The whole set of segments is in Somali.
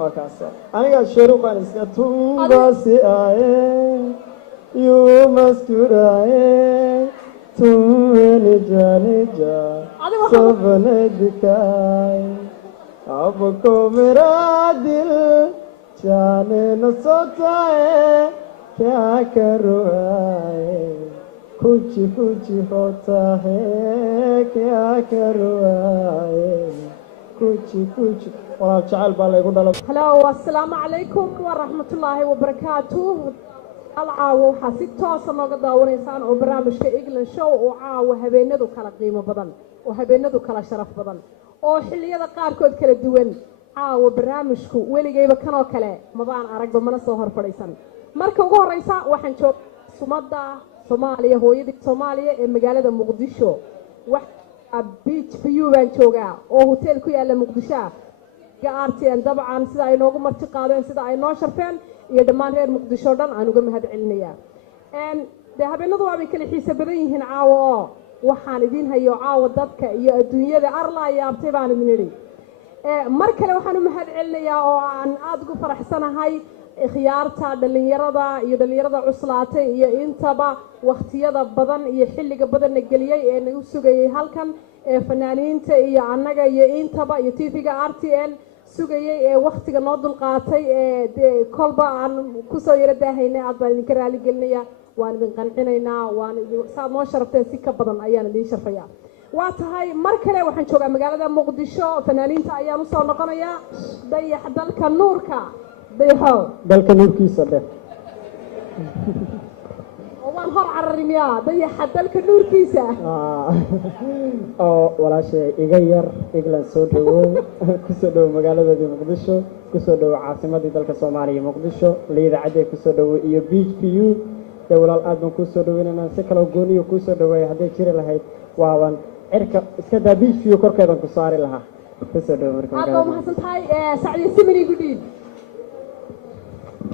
وكاسة أنا شروق أنسى تنبسي يو مسكورة تمني جانجا سبنا دكاي आपको मेरा दिल जाने न सोता है क्या करूँ आए कुछ कुछ होता है क्या करूँ आए कुछ कुछ और चाल बाले को डालो هلا والسلام عليكم ورحمة الله وبركاته العاو حسيت توصل نقد داونيسان وبرامج كإجل شو وعاو هبيندو كلا قيمة بدن وهبيندو كلا شرف بدن oo xilliyada qaarkood kala duwan caawa barnaamijku weligayba kanoo kale madaan aragba mana soo hor fadhiisan marka ugu horeysa waxaan joog sumada Soomaaliya hooyadii Soomaaliya ee magaalada Muqdisho wax beach view baan joogaa oo hotel ku yaala Muqdisho gaarteen dabcan sida ay noogu marti qaadeen sida ay noo sharfeen iyo dhammaan reer Muqdisho dhan aan uga mahad celinayaa habeenadu waa bay kala xiisa badan yihiin caawa oo waxaan idin hayo caawa dadka iyo adduunyada arlaa yaabtay baan idin idhi mar kale waxaan u mahad celinayaa oo aan aad ugu faraxsanahay khiyaarta dhalinyarada cuslaatay iyo intaba waqtiyada badan iyo xilliga badanna geliyay ee nagu sugayay halkan fanaaniinta iyo annaga iyo intaba iyo TV-ga RTN sugayay ee waqtiga noo dulqaatay kolba aan ku soo yara daahaynay aad baan idinka raali gelinayaa waan idin qancinaynaa waan saad noo sharafteen si ka badan ayaan idin sharfayaa waa tahay mar kale waxaan joogaa magaalada Muqdisho fanaaniinta ayaan u soo noqonayaa dayax dalka nuurka dayaxow dalka nuurkiisa dheh waan hor cararimiyaa dayaxa dalka nuurkiisa oo walaashay iga yar iglan soo dhawow ku soo dhawow magaalada Muqdisho ku soo dhawow caasimadii dalka Soomaaliya Muqdisho liida cadde ku soo dhawow iyo beach view walaal aad baan ku soo dhaweynaa si kala gooniyo ku soo dhaweey haday jiri lahayd waaban cirka iska dabiish fiyo korkeedan ku saari lahaa ku soo dhaweey markaa aad ma hasantahay Sacdiya Simani gudid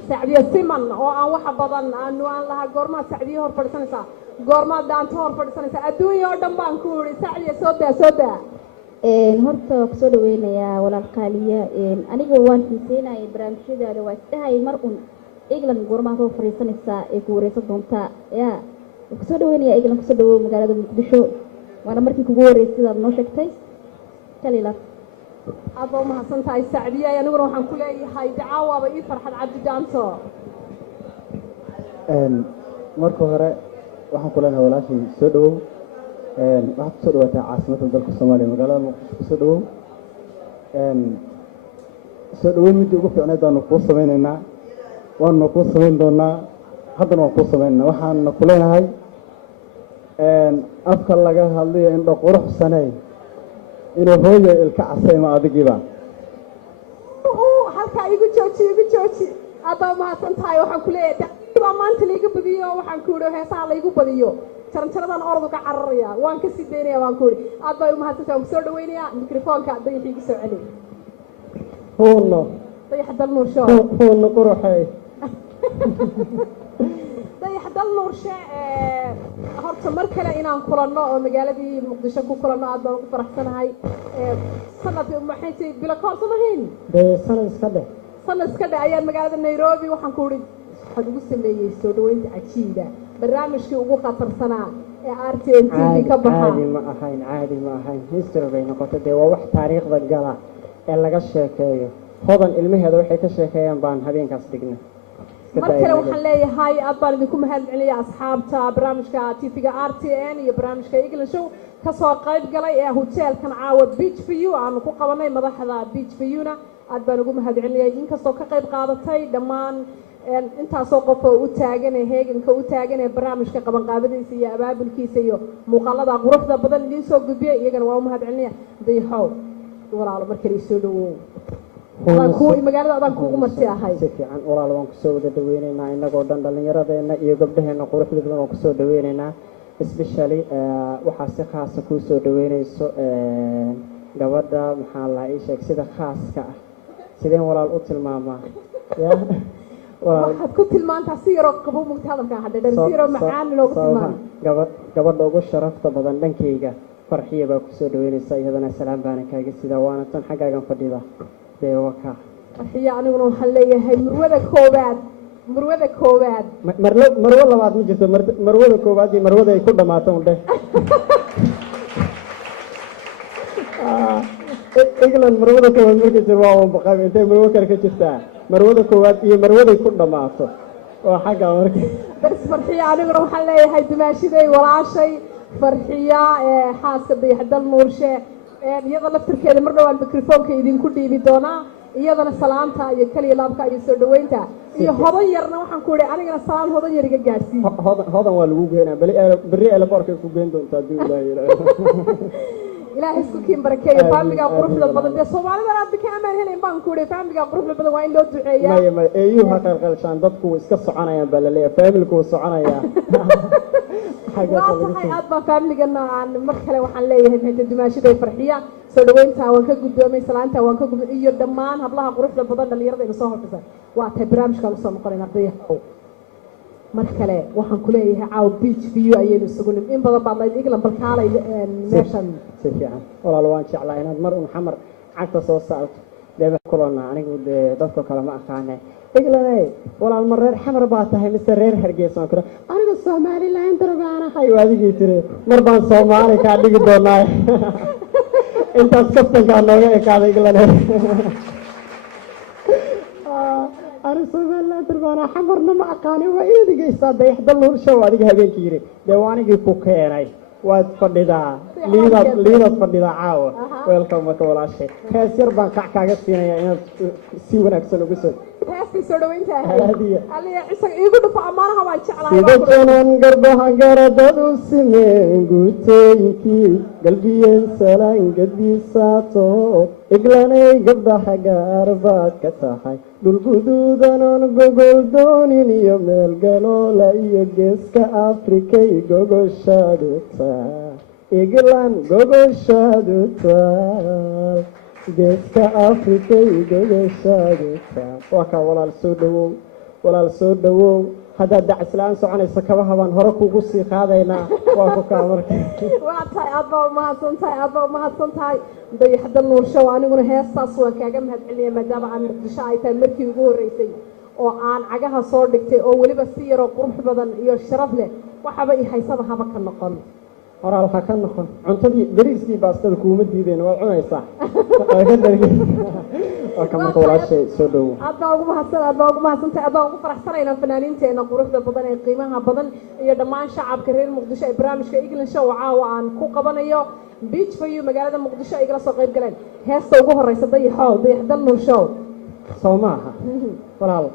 Sacdiya Siman oo aan wax badan aan laha goorma Sacdiya hor fadhisanaysa goorma daanta hor fadhisanaysa adduunyo dhan baan ku wari Sacdiya soo daa horta ku soo dhaweynayaa walaal qaaliya aniga waan xiiseenay barnaamijyada waa istahay mar England goorma soo fariisanaysa ee ku wareysan doonta ku soo dhaweynaya England ku soo dhawo magaalada Muqdisho waana markii kugu wareysay aad noo sheegtay kalila aad oo mahadsantahay Sacdiya aniguna waxaan ku leeyahay dacaawaaba ii farxad cabdi jaanto marka hore waxaan ku leenahay walaashii soo dhawow waxaad soo dhawaataa caasimadda dalka Soomaaliya magaalada Muqdisho ku soo dhawow soo dhaweyn mid ugu fiicneed aanu ku sameynaynaa waanu ku sameyn doonaa haddana waan ku sameynaa waxaan ku leenahay afka laga hadlayo indho quruxsanay inuu hooyo ilka casayma adigiiba halka igu jooji aad mahadsantahay waxaan ku leeyahay baa maanta liiga badiyo waxaan ku yidhi heesaha laygu badiyo jarantaradan ordu ka cararaya waan ka sii deynaya waan ku yidhi aad baa mahadsantahay waan soo dhaweynayaa mikrofoonka dayaxiiga soo celi hoono dayax dal nuur show hoono quruxay dayax dal nuur horta mar kale inaan kulanno oo magaaladii Muqdisho ku kulanno aad baan ugu faraxsanahay sanadkii maxay tahay bila koor samayn sanad iska dheh ayaan magaalada Nairobi waxaan ku yidhi waxaad ugu sameeyay soo dhaweynta cajiida barnaamijkii ugu khatarsanaa ee RTN TV ka baxa caadi ma ahayn history bay noqotay waa wax taariikhda gala ee laga sheekeeyo hodan ilmaheeda waxay ka sheekeeyaan baan habeenkaas dhignay markale waxaan leeyahay aad baan idinku mahad celinayaa asxaabta barnaamijka TV-ga RTN iyo barnaamijka England Show ka soo qayb galay ee hotelkan caawa Beach View aan ku qabanay madaxda Beach View-na aad baan ugu mahad celinayaa inkastoo ka qayb qaadatay dhammaan intaasoo qof oo u taagan heeganka u taagan barnaamijka qaban qaabadiisa iyo abaabulkiisa iyo muuqaalada quruxda badan idin soo gudbiyay iyagana waa u mahad celinayaa dayaxow walaalo markale soo dhawow magaalada adan kuugu marti ahay si fiican walaal waan ku soo wada dhaweynaynaa inagoo dhan dhalinyaradeenna iyo gabdhaheena quruxda badan waan ku soo dhaweynaynaa especially waxaa si khaasa ku soo dhaweynayso gabadha maxaa la ii sheeg sida khaaska ah sideen walaal u tilmaamaa waxaad ku tilmaantaa si yaroo qabow mugta hadalka hadheer si yaroo macaan loogu tilmaamo gabadha ugu sharafta badan dhankayga farxiya baa ku soo dhaweynaysa iyadana salaam baana kaaga sidaa waana tan xaggaagan fadhida deewaka farxiyo aniguna waxaan leeyahay murwada koowaad marwo labaad ma jirto, marwada koowaad iyo marwada ay ku dhammaato un dheh. England marwada koowaad marka jir waa un baqab intay marwo kale ka jirtaa, marwada koowaad iyo marwaday ku dhammaato waa xagga marka. bas farxiyo aniguna waxaan leeyahay dumaashiday walaashay farxiya xaaska dayaxdal nuurshe iyada laftirkeeda mar dhowaan mikrofoonka idinku dhiibi doonaa, iyadana salaanta iyo kaliya laabka iyo soo dhaweynta iyo hodan yarna waxaan ku idhi anigana salaan hodan yar iga gaadhsiin. hodan waa lagu geynaa berri eelaboorkay ku geyn doontaa haddii ilaahay isku kiin barakeeyo faamiliga quruxda badan dee soomaalida aad ka amaan helayn baan ku idhi faamiliga quruxda badan waa in loo duceeyaa. maya eeyuhu ha qalqalshaan, dadku iska soconayaan baa laleeyahay, faamilku wuu soconayaa. waa tahay aad baa faamiligana aan mar kale waxaan leeyahay maxay dumaashiday farxiya soo dhaweynta waan ka guddoomay, salaanta waan ka guddoomay iyo dhammaan hablaha quruxda badan dhalinyarada ina soo hortaysan. waa tahay barnaamijkaan usoo noqonayna ardayaha mar kale waxaan ku leeyahay caaw beach view ayaynu isugu nim in badan baad layd iglan balkaalay meeshan si fiican walaal waan jeclaa inaad mar un xamar cagta soo saarto deeba kulana anigu dee dadka kale ma aqaane iglaney walaal ma reer xamar baa tahay mise reer hargeysa aan kula anigu Somaliland darbaanahay waadigii tiri mar baan Soomaali ka dhigi doonaa intaas kaftanka nooga ekaada iglaney أنا سوبر لا تربنا حمرنا مع قاني وإيدي جيسا ده يحضر شو هذيك هبين كيري دواني جي كوكيناي واتفضل لينا تفضل عاوة ويلكم وكولا شيء كاسير بان كعكة سينا يعني سيونا كسلو بسل هاسي سودو انت هذه علي عيسى يقولوا فأمانها ما يشعل سيدا جنان قربها قرددو سمين قوتيكي قلبي ينسلان قدي ساتو إقلاني قبضها قربات كتاحي dhulguduudanon gogol doonin iyo meel galoola iyo geeska afrikay gogoshaadu taal iglan gogoshaadu taal geeska afrikay gogoshaadu taal waa kaa walaal soo dhawow haddaad dacislaan soconaysa kabaha baan hore kugu sii qaadaynaa waa ku kaa marka waa tahay aad baa umahadsan tahay dayaxdal nuurshow aniguna heestaas waan kaaga mahadcelinayaa maadaama aan muqdisho ay tahay markii ugu horreysay oo aan cagaha soo dhigtay oo weliba si yaroo qurux badan iyo sharaf leh waxaba i haysaba haba ka noqon horaal ha ka noqon cuntadii bariiskii baastada kuuma diideen waad cunaysaa waa ka marka walaashay soo dhowo aad baa ugu mahadsantahay aad baa ugu faraxsanaynaa fanaaniinteena quruxda badan ee qiimaha badan iyo dhammaan shacabka reer muqdisho ee barnaamijka England Show caawa aan ku qabanayo beach view magaalada muqdisho ay kala soo qayb galeen heesta ugu horeysa dayaxdal nuur show soo maaha walaal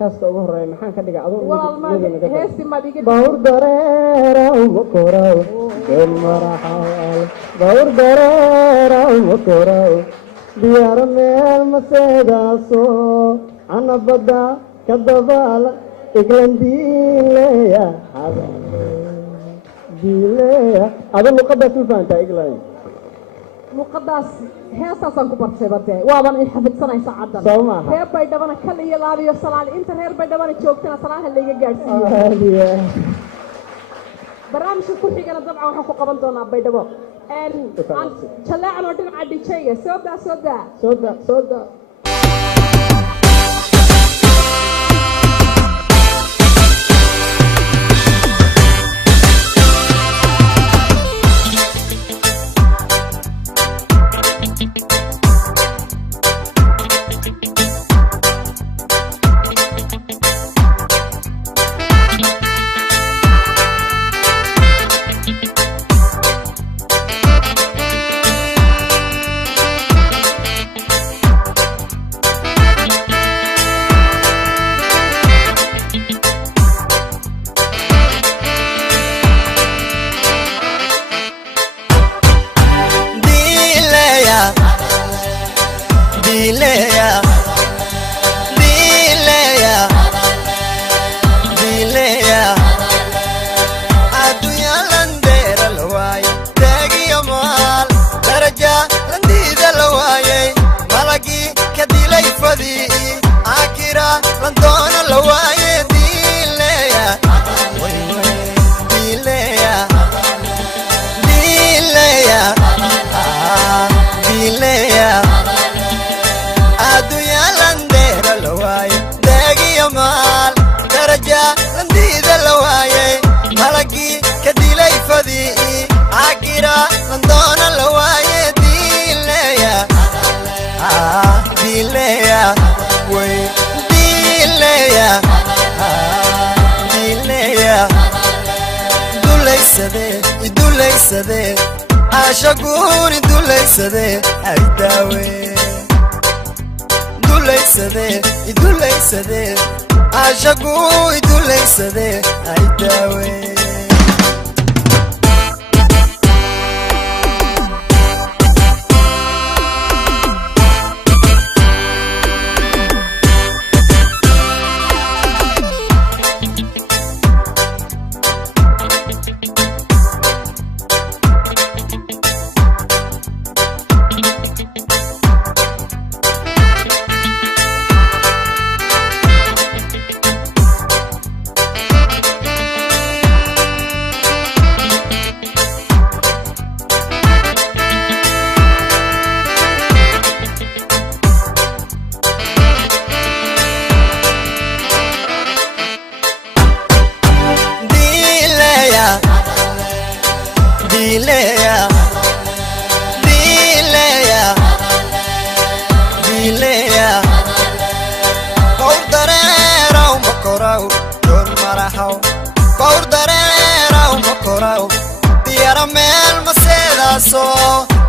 heesta ugu horeeya maxaan ka dhigaa adoo heesti madiga bawr dareeraw makoraw del maraxal bawr dareeraw makoraw diyaar meel maseedaaso anabada kadabaala iglandileya dileya adu luqadaas u fahantaa iglan luqadaas heestaasaan ku bartay bade waaban i xafidsanaysa caddan reer baydhabana kal iyo laab iyo salaali inta reer baydhabana joogtana salaalaha layga gaadhsiiyo barnaamijka ku xigana dabcan waxaan ku qaban doonaa baydhabo jaleecan oo dhinaca dijayga soo daa dileya way dileya dileya dulaysade ashaguni dulaysade ay daawe dulaysade ashaguni dulaysade ay daawe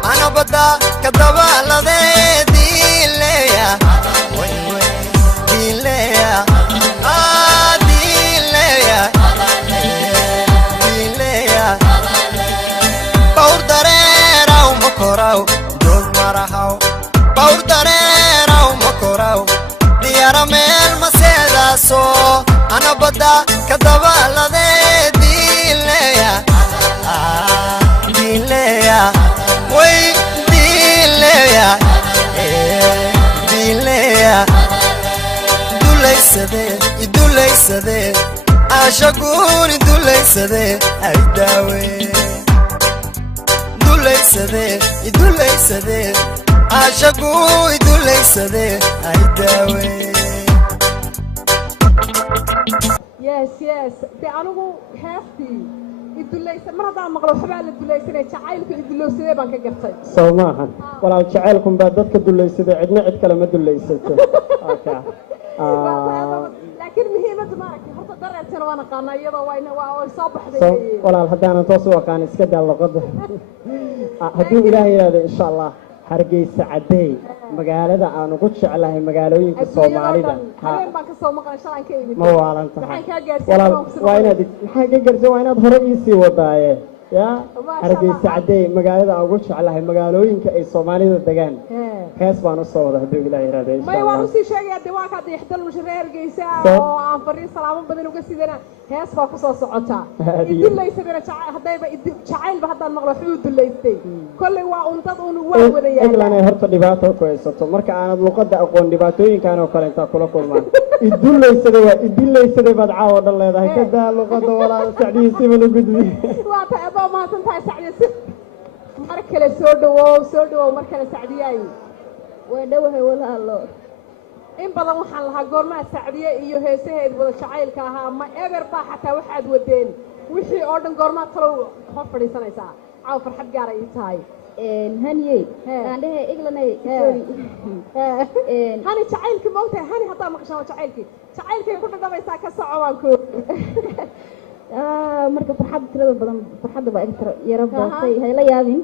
أنا بدأ كذبة لذي ديليا ديليا ديليا ديليا باور دريرا ومكوراو دون مرحاو باور دريرا ومكوراو ديارا ميل مسيدا سو أنا بدأ كذبة لذي ديليا ديليا way dileya dulaysade ashaguni dulaysade ay daawe dulaysade ashaguni dulaysade ay daawe yes de anigu heestii idulaysan mar haddaan maqlo waxbaa la dulaysanay jacaylku idulowsadee baan ka gartay soo maahan walaal jacaylkun baa dadka dulaysaday cidna cid kale ma dulaysato laakiin muhiimadda maaragtay horta dareertana waan aqaanaa iyadoo waa soo baxday walaal haddaanan toos u aqaan iska daa luqadda hadduu ilaahay yidhaahdo insha allah hargeysa cadeey magaalada aan ugu jeclahay magaalooyinka Soomaalida habeen baan ka soo maqlay shalan ka imid ma waalan tahay walaal waa inaad maxay ka garsan waa inaad hore ii sii wadaaye ya hargeysa cadeey magaalada aan ugu jeclahay magaalooyinka ay Soomaalida degaan hees baan u soo wada hadduu ilaahay yiraahdo insha Allah waan u sii sheegay de waa ka dhixdal mushreer hargeysa oo aan fariin salaamo badan uga sidana hees baa ku soo socota iduleysadana hadayba jacaylba haddaan maqlo wuxuu duleystay kulli waa dad waa wada yahay eglanay horta dhibaato ku haysato marka aanad luqadda aqoon dhibaatooyinkan oo kale inta kula kulmaan iduleysada baad caawa dhan leedahay ka daa luqadda walaal sacdiisi ma gudbi waa taaba ma santahay sacdiisi mar kale soo dhawow mar kale sacdiyay waa dhawahay walaalo in badan waxaan lahaa goormaa sacdiye iyo heesaheed wada jacaylka ahaa ma ever baa xataa waxaad wadeen wixii oo dhan goormaa talow hor fadhiisanaysaa caaw farxad gaar ay tahay haniyey aan dhahay iglanay sorry hani jacaylka moogtahay hani haddaa maqashaan jacaylkii ku dhadhamaysaa ka soco waan ku marka tirada badan farxadda baa extra yara baatay hay la yaabin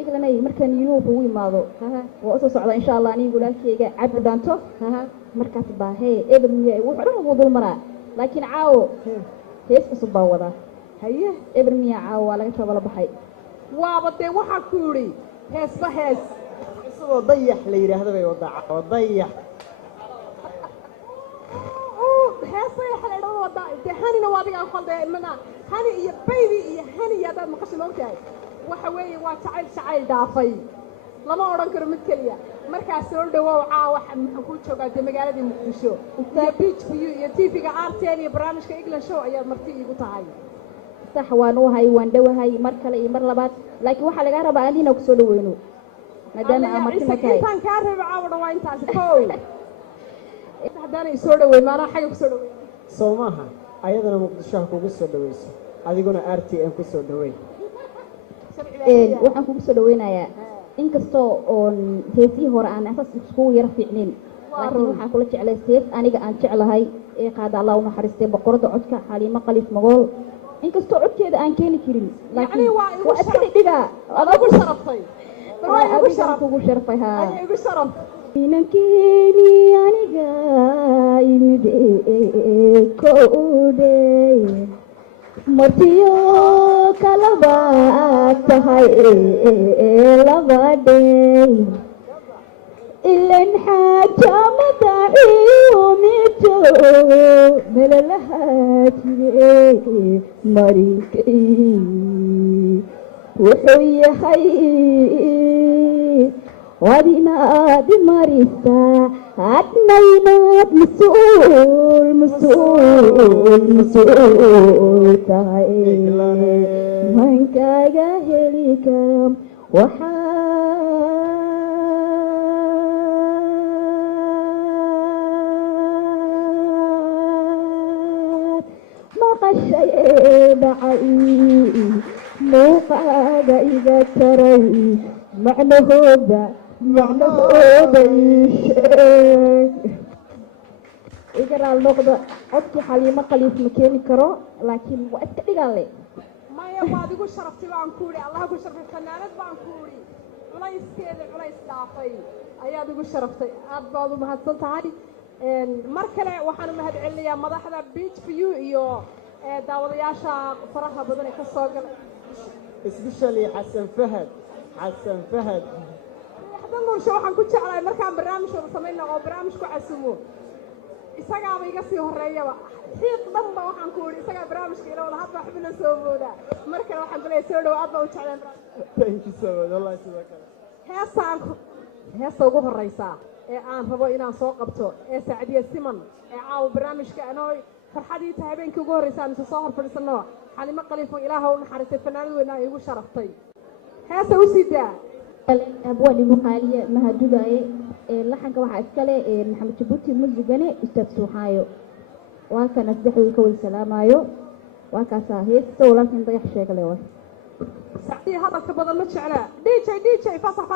iglanay markaan inuu ugu imaado waa u soo socda insha Allah anigu walaalkayga cabdi daanto markaas baa ebermiya wuxuu dhan ugu dul maraa laakiin caawo hees cusub baa wada haye ebermiya caawo waa laga tabala baxay waaba dee waxaa ku yidhi heesba hees isagoo dayax la yidhaahdo bay wada caawo dayax hanina waa adiga qalday mana hani iyo baby iyo hani yaad maqasho moogtahay waxa weeye waa jacayl dhaafay lama oran karo mid kaliya markaas soo dhawow caawa maxaan ku joogaa magaalada Muqdisho iyo beach view iyo TV-ga RTN iyo barnaamijka England show ayaad marti igu tahay sax waan dhawahay mar kale iyo mar labaad laakiin waxa laga rabaa adina ku soo dhaweyno maadaama aan marti tahay intaan ka rabo caawa dhawaa intaas koow hadana soo dhaweey maana xaga ku soo dhaweey Soomaha ayadana Muqdisho kugu soo dhaweyso adiguna RTN ku soo dhaweey waxaan kugu soo dhaweynayaa inkastoo oon heesihii hore aan asas iskugu yara fiicnayn laakiin waxaan kula jeclay hees aniga aan jeclahay ee qaada Allah u naxariistay boqorada codka Xaliimo Qaliif Magool inkastoo codkeeda aan keeni karin laakiin waa iska dhigaa aad ku sharaftay ugu sharfay ha igu sharaf inankeni aniga imid koodey martiyo kalaba tahay labadey ilan xaaja madaciyo mito melalahaajire marinkay wuxuu yahay wadinaad marisa adnaynaad mas-uul tahay mankaaga heli kara waxaad maqashay dhacay muuqaaga iga taray macnahooda sheeg igaraal noqda codkii Xaliimo Qaliif ma keeni karo laakiin waa iska dhigaale maya waad igu sharaftay baan ku uri Allah ku sharfay fanaanad baan ku uri culayskeeda culays dhaafay ayaad igu sharaftay aad baad u mahadsan tahay mar kale waxaan u mahadcelinayaa madaxda Beach View iyo daawadayaasha faraha badan ee ka soo galay especially Xasan Fahad hadan noosho waxaan ku jeclahay markaan barnaamijka sameeyno oo barnaamijku casumo isagaaba iga sii horeeyaba xiiq dhanba waxaan ku uri isaga barnaamijka ila wada hadba xubna soo mooda markale waxaan ku leeyahay soo dhaw aad baa u jeclaan thank you so much wallahi sidoo kale heesta ugu horeysa ee aan rabo inaan soo qabto ee Saacadiya Siman ee caaw barnaamijka anoo farxadii tahay habeenkii ugu horeysa aan soo hor fadhiisano Xaliimo Qaliif Ilaahay u naxariistay fanaanad weyn ay igu sharaftay heesta u siidaa abwaan muqaaliye mahadugaye laxanka waxa iskale Maxamed Jabuuti muusigane Ustaad Suuxaayo waa kana saddexdii ka wada salaamayo waa kaasa heesta walaalkan dayax sheegale waa Saacadiya hadalka badan ma jecla DJ fasax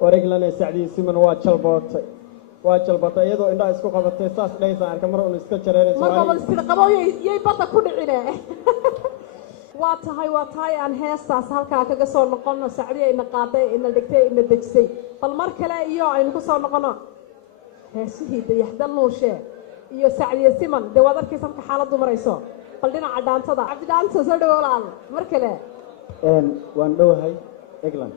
wareeglana sacdi siman waa jalbatay iyadoo indhaha isku qabatay saas dhaysan arka mar uu iska jareeray marka sida qaboyay badda ku dhicine waa tahay aan heestaas halkaa kaga soo noqono sacdi ayna qaaday ina dhigtay ina dejisay bal mar kale iyo aynu ku soo noqono heesihii dayaxdal nuushe iyo sacdi siman de waad arkaysa marka xaaladdu marayso bal dhinaca dhaantada cabdi dhaanta soo dhawoolaal mar kale waan dhowahay England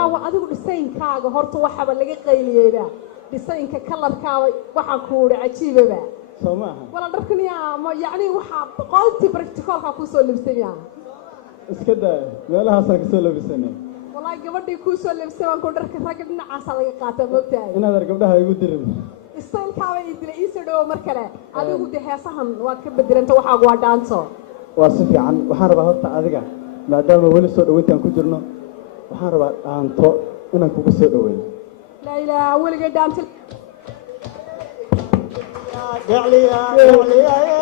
aw adigu dhisaynkaaga horta waxaba laga qayliyeyba dhisaynka kalarkaaga waxaan ku wada cajiibaba Somaha wala dharkaniya ma yaani waxa qolti practicalka ku soo libsanya iska daa meelahaas ka soo libsanay wallahi gabadhii ku soo libsay waan ku dharka rag dhinacaas laga qaata moogtahay inaad gabdhaha igu dirin dhisaynkaaba idila isoo dhaw mar kale adigu de heesahan waa ka bedelanta waxa waa dhaanto waa si fiican waxaan rabaa horta adiga maadaama weli soo dhaweyntaan ku jirno waxaan rabaa dhaanto inaan kugu soo dhaweeyo la ilaaha weliga dhaanto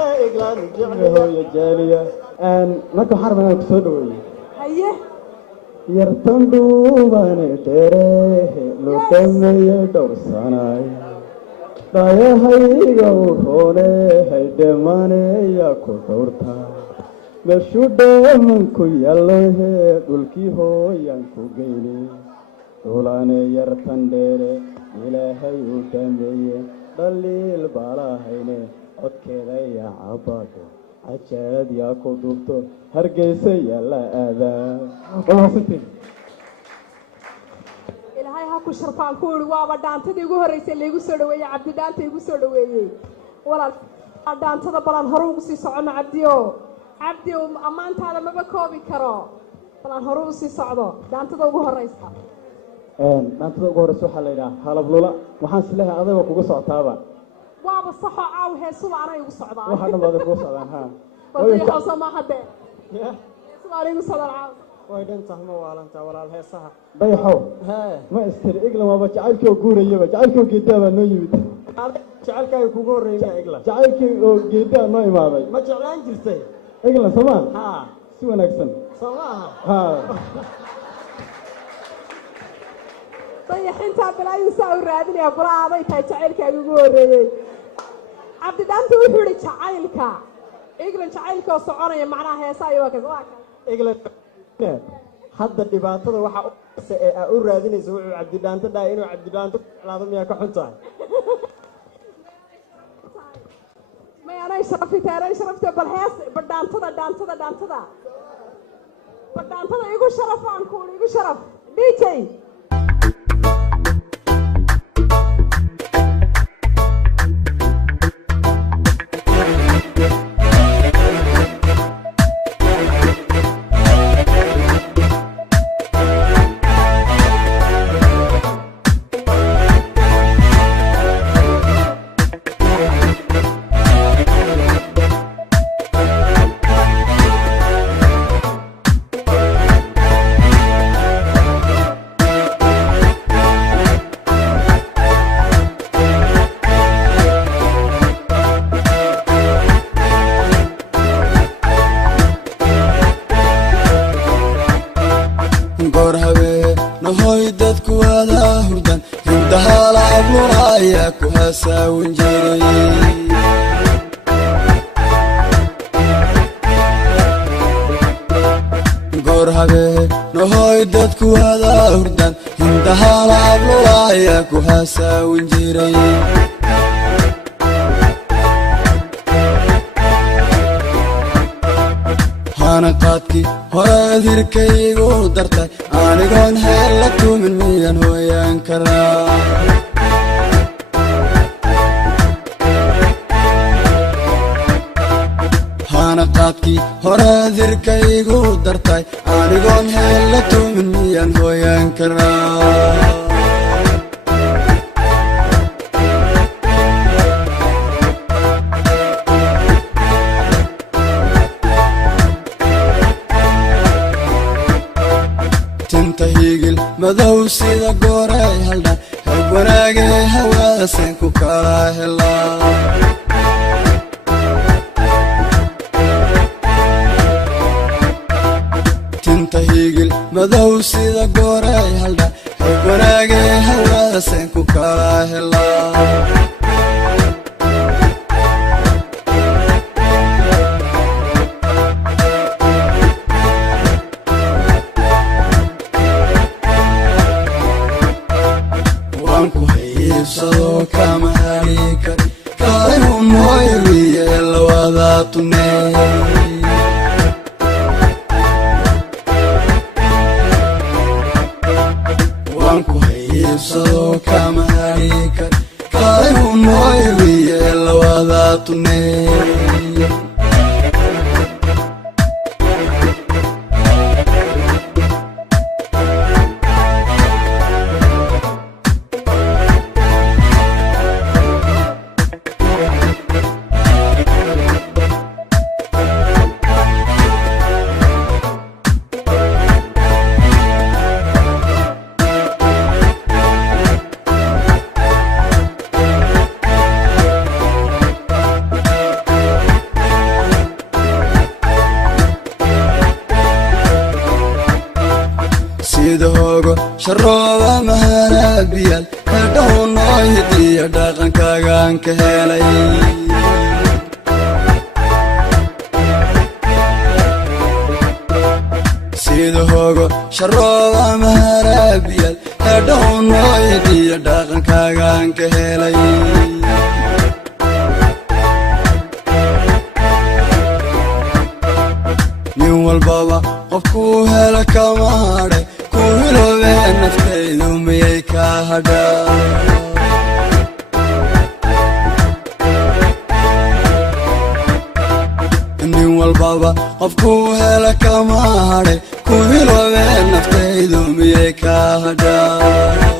hooyo jaaliya marka waxaan rabaa inaan kusoo dhaweeyo haye yartan dhuubane dheerehe loo dhameeye dhowr sanay dhayahayga u roonehay dhemaneya ku dhowrta meeshuu dheemanku yallohe dhulkii hooyaan ku geyne dhulane yartan dheere ilaahay u dhameeye dhaliil baalahayne codkeeda yaa cabaado cajaad yaa ku duubto hargeysa yaa la aadaa ilaahay ha ku sharfaan ku uri waaba dhaantadii ugu horreysay laygu soo dhaweeyey cabdi dhaanta igu soo dhaweeyey walaal dhaantada balan hore ugu sii socono cabdiyo ammaantaada maba koobi karo balan hore u sii socdo dhaantada ugu horreysa dhaantada ugu horreysa waxaa la yidhaha halablula waxaan isleehay adagoo kuga socotaaba waaba saxoo caaw heesuba anay igu socdaan waxa dhan baada kuga socdaan ha wadayaxoosa ma hadde heesuba anay igu socdaan caaw way dhantahay ma waalantaa walaal heesaha dayaxow ma istiri iglan waaba jacaylkii oo guurayaba jacaylkii oo geedaa baa noo yimid jecelkaaga kugu horreeyay iglan jacaylkii oo geedaa noo imaaday ma jeclaan jirtay iglan sooma ha si wanaagsan soo maaha ha dayaxintaa bilaayuu saa u raadinaya kula aaday tahay jacaylkaaga ugu horreeyey cabdi dhaanta wuxuu yihi jacaylka iglan jacaylka oo soconaya macnaha heesaa iyo waa kan iglan hadda dhibaatada waxa ee aa u raadinaysa wuxuu cabdidhaanto dhahay inuu cabdidhaanto ku jeclaado miyaa ka xun tahay may anay sharafta bal hees badhaantada igu sharaf aan kuuli igu sharaf dj hanaqaadkii horaad hirkaygu dartay anigoon heel la tumin miyaan hooyaan karaa hanaqaadkii horaad hirkaygu dartay anigoon heel la tumin miyaan hooyaan karaa higil madow sida gooray haldhan hog wanaagee hawaasan ku kala helaa tinta higil madow sida gooray haldhan hog wanaagee hawaasan ku kala helaa kama harikar kaihu moyriye lawada tunne wanku haybsado kama harikar kaihu moyriye lawada tunne sharooba maharaabiyal hedhow noo hidiya dhaqankaagaan ka helay sida hogo sharooba maharaabiyal hedhow noo hidiya dhaqankaagaan ka helay nin walbaba qofkuu hela kama hadhay ku hiloobee naftaydu miyay ka hadhaa nin walbaba qofkuu hela kama hadhay ku hiloobee naftaydu miyay ka hadhaa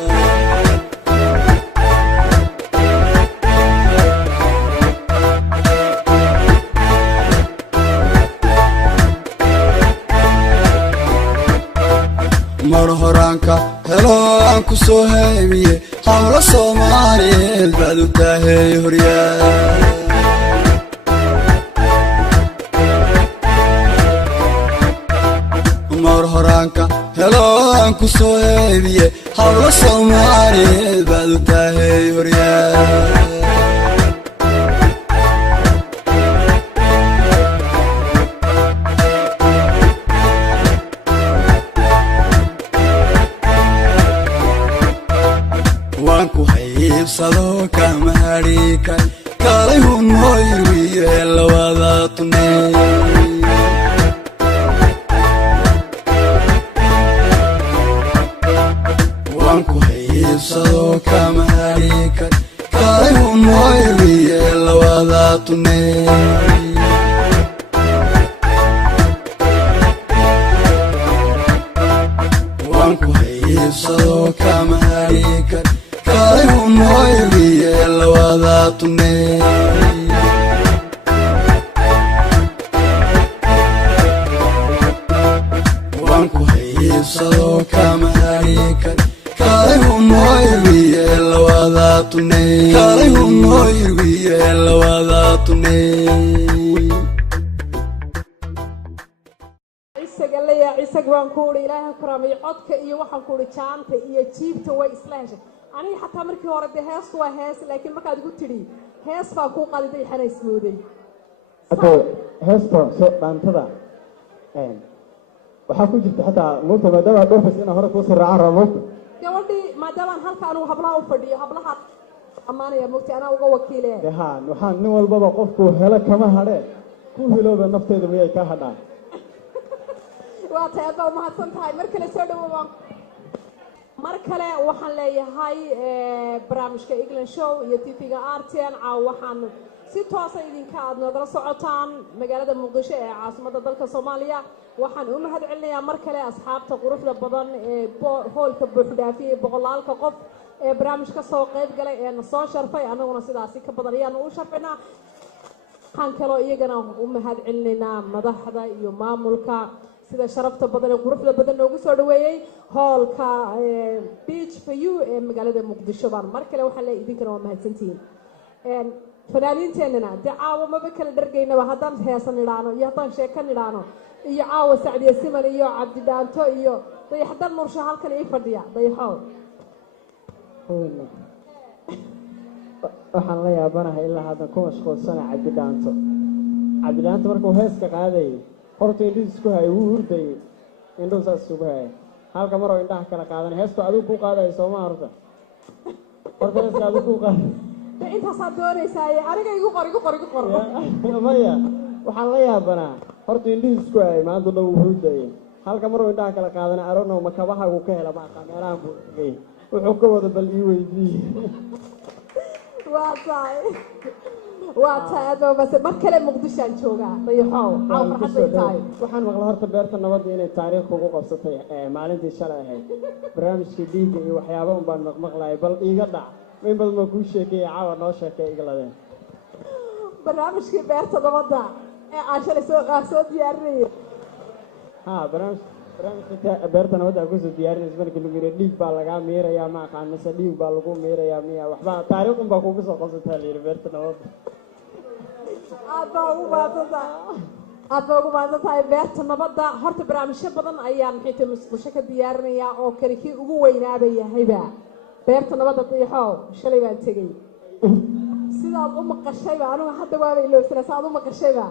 mar horaanka helo aan ku soo haybiye hawlo soomaaliyeed baad u tahay horyaa mar horaanka helo aan ku soo haybiye hawlo soomaaliyeed baad u tahay horyaa waan ku haybsado kama hadhiikay kaalay hu noo yirwiye labada tunay waan ku haybsado kama hadhiikay kaalay hu noo yirwiye labada tunay waan ku haybsado kama hadhiikay kaalay hu noo yirwiye labada tunay waan ku haybsado kama hadhiikay kaalay hu noo yirwiye labada tunay kaalay hu noo yirwiye labada tunay isag waan ku uri ilaahay karaamay codka iyo waxaan ku uri jaanta iyo jiibta way isla heshay aniga xataa markii hore dee heestu waa hees laakiin markaad igu tidhi hees baa kuu qaliday xanays mooday hadda heesta soo dhaantada waxaa ku jirta xataa moogta maadaama dhofis inaa hore kuusii raacaan rabo gabadhii maadaamaan halka anugu hablaha u fadhiyo hablaha ammaanaya moogtay anaa uga wakiile waxaan nin walbaba qofkuu helo kama hadhee ku hilooba nafteedu miyay ka hadhaan waa tahay aad baa umahadsan tahay mar kale soo dhawow mar kale waxaan leeyahay barnaamijka England Show iyo TV-ga RTN caaw waxaan si toosa idinka aad nagala socotaan magaalada Muqdisho ee caasimadda dalka Soomaaliya waxaan u mahad celinayaa mar kale asxaabta quruxda badan ee hoolka buuxdhaafiyay boqolaalka qof ee barnaamijka soo qayb galay ee na soo sharfay anaguna sidaasi ka badan ayaan u sharfinaa waxaan kaloo iyagana u mahad celinaynaa madaxda iyo maamulka sida sharafta badan ee quruxda badan noogu soo dhaweeyay hoolka Beach for You ee magaalada Muqdisho baan mar kale waxaan leeyahay idinkana waa mahadsantihiin fanaaniinteenana dacaawo maba kala dhargaynaba haddaan heesan idhaano iyo haddaan sheekan idhaano iyo caawa Sacdiye Siman iyo Cabdi Dhaanto iyo dayaxdan mursho halkan ii fadhiya dayaxow waxaan la yaabanahay ilaa haddan ku mashquulsana Cabdi Dhaanto markuu heeska qaadayay horta indhihiis isku hayay wuu hurdayay indhuhu saas isugu hayay halka mar oo indhaha kala qaadan heestu adigu ku qaadaya sooma horta heeska adigu ku qaaday intaasaa doonaysaa aniga igu qor maya waxaan la yaabanaa horta indhihiis isku hayay maanta dhow wuu hurdayay halka mar oo indhaha kala qaadan arono ma kabahagu ka hela maaqa meelahan buu tegay wuxuu ka wada bal ii weydiiyey waa tahay bas mar kale Muqdishaan joogaa dayaxow caaw farxad tahay waxaan maqlay horta beerta nabadda inay taariikh ugu qabsatay maalintii shalay ahayd barnaamijkii dhiigga iyo waxyaabo un baan maqlaayay bal iiga dhac in badan ma kuu sheekeeyay caawa noo sheekay igladeen barnaamijkii beerta nabadda ee aan shalay soo diyaarinayay barnaamijka beerta nabadda aan kusoo diyaarinaysa markii lagu yiri dhiig baa lagaa miirayaa ma aqaan mise dhiig baa lagu miirayaa miya waxba taariikh un baa kugu soo qabsataa la yiri beerta nabadda aad baa ugu baahsantahay aad baa ugu mahadsan tahay beerta nabadda horta barnaamijyo badan ayaan maxay musqusho ka diyaarinayaa oo kale kii ugu weynaaba yahayba beerta nabadda diixow shalay baan tegey sidaad u maqashayba anigu hadda waaba ilowsana saad u maqashayba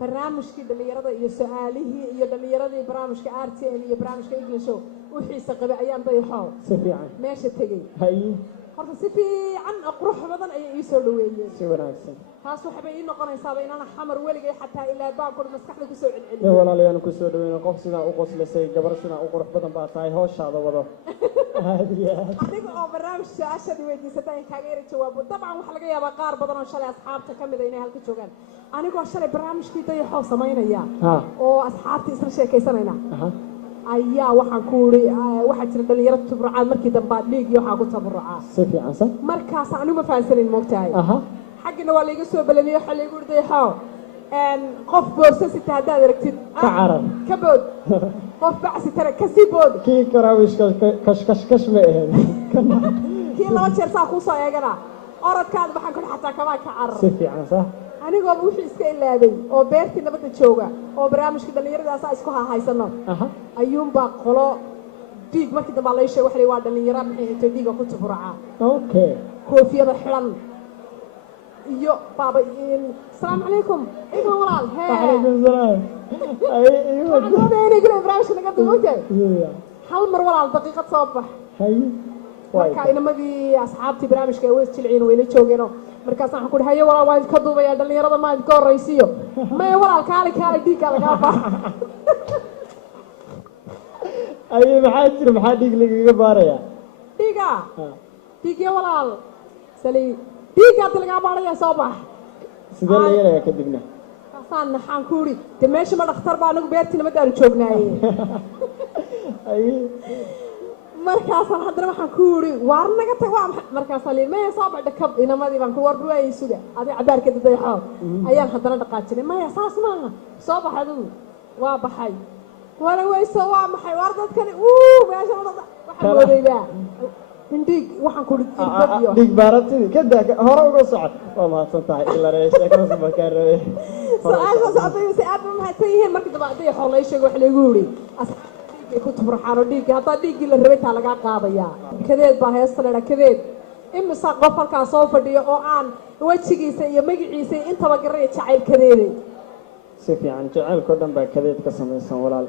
barnaamijkii dhalinyarada iyo su-aalihii iyo dhalinyaradii barnaamijka RTN iyo barnaamijka English u xiisa qabay ayaan diixow si fiican meesha tegey haye horta si fiican qurux badan ayay ii soo dhaweeyeen si wanaagsan taas waxay ii noqonaysaa inaan xamar weligay xataa ilaa baankood maskaxda ku soo ee celceliyo walaalayaan ku soo dhaweeyay qof sida u qoslisay gabar sida u qurux badan baa tahay hawshaada wado hadiya adiga oo barnaamij su'aashadii weydiisatay in kaaga yara jawaabo dabcan waxa laga yaabaa qaar badan oo shalay asxaabta ka mid ah inay halka joogaan anigoo shalay barnaamijkii dayaxoo samaynaya oo asxaabta isla sheekaysanayna ayaa waxaan ku uri waxaa jira dhalinyaro tabarucaad markii dambe dhiig iyo waxaa ku tabarucaa si fiican sax markaas anigu ma fahansanin moogtahay xaggina waa layga soo balamiyo waxa laygu uri dayaxoo qof boorso sita haddaad aragtid ka carar ka bood qof bacsi tara ka sii bood kii karaawiishka kashkashkash ma ahayn kii laba jeer saa kuu soo eegana orodkaada waxaan kudhi xataa kamaa ka carar si fiican sax anigooba wixii iska ilaabay oo beertii nabadda jooga oo barnaamijka dhallinyaradaasa isku hahaysano ayuunbaa qolo dhiig markii dambaa lay sheeg waxay waa dhalinyaro maxay intay dhiiga ku tabarucaa okay koofiyada xiran iyo baaba asalaamu calaykum idin walaal calaykum salaam ay gule barnaamijka naga duwogtahay hal mar walaal daqiiqad soo bax marka inamadii asxaabtii barnaamijka ay weys jilciin wayla joogeenoo markaas waxaan ku dhahay walaal waan ka duubaya dhalinyarada ma idinka horraysiiyo maya walaal kaali dhiigga lagaa baa ay maxaa jira maxaa dhiig lagaga baaraya dhiigya walaal sali dhiigga hadii lagaa baaraya soo bax sidee la yeelaya kadibna kaasaan naxaan ku uri de meesha ma dhakhtar baa anagu beertii nabadaanu joognaaye markaasaan haddana waxaan ku uri waar naga tag waa markaasaan liin maya soo baxda kab inamadii baan ku war ruwaayay suga adii cabaarka dadeexo ayaan haddana dhaqaajinay maya saas maaha soo bax adigu waa baxay wala weyso waa maxay waar dadkani meesha waxaan moodaybaa dhiig waxaan ku dhiig baaratidii kada hore uga socod waa mahadsan tahay ila sheekadaas baa kaa rabay su-aashaas hadday si aad u mahadsan yihiin markii dambe dayaxoo lay sheego wax laygu yidhi ku tabarxaano dhiigga haddaa dhiiggii la rabay taa lagaa qaadayaa kadeed baa heesta leedha kadeed imisa qof halkaa soo fadhiyo oo aan wejigiisa iyo magiciisa intaba garaya jacayl kadeeday si fiican jacaylkao dhan baa kadeed ka samaysan walaal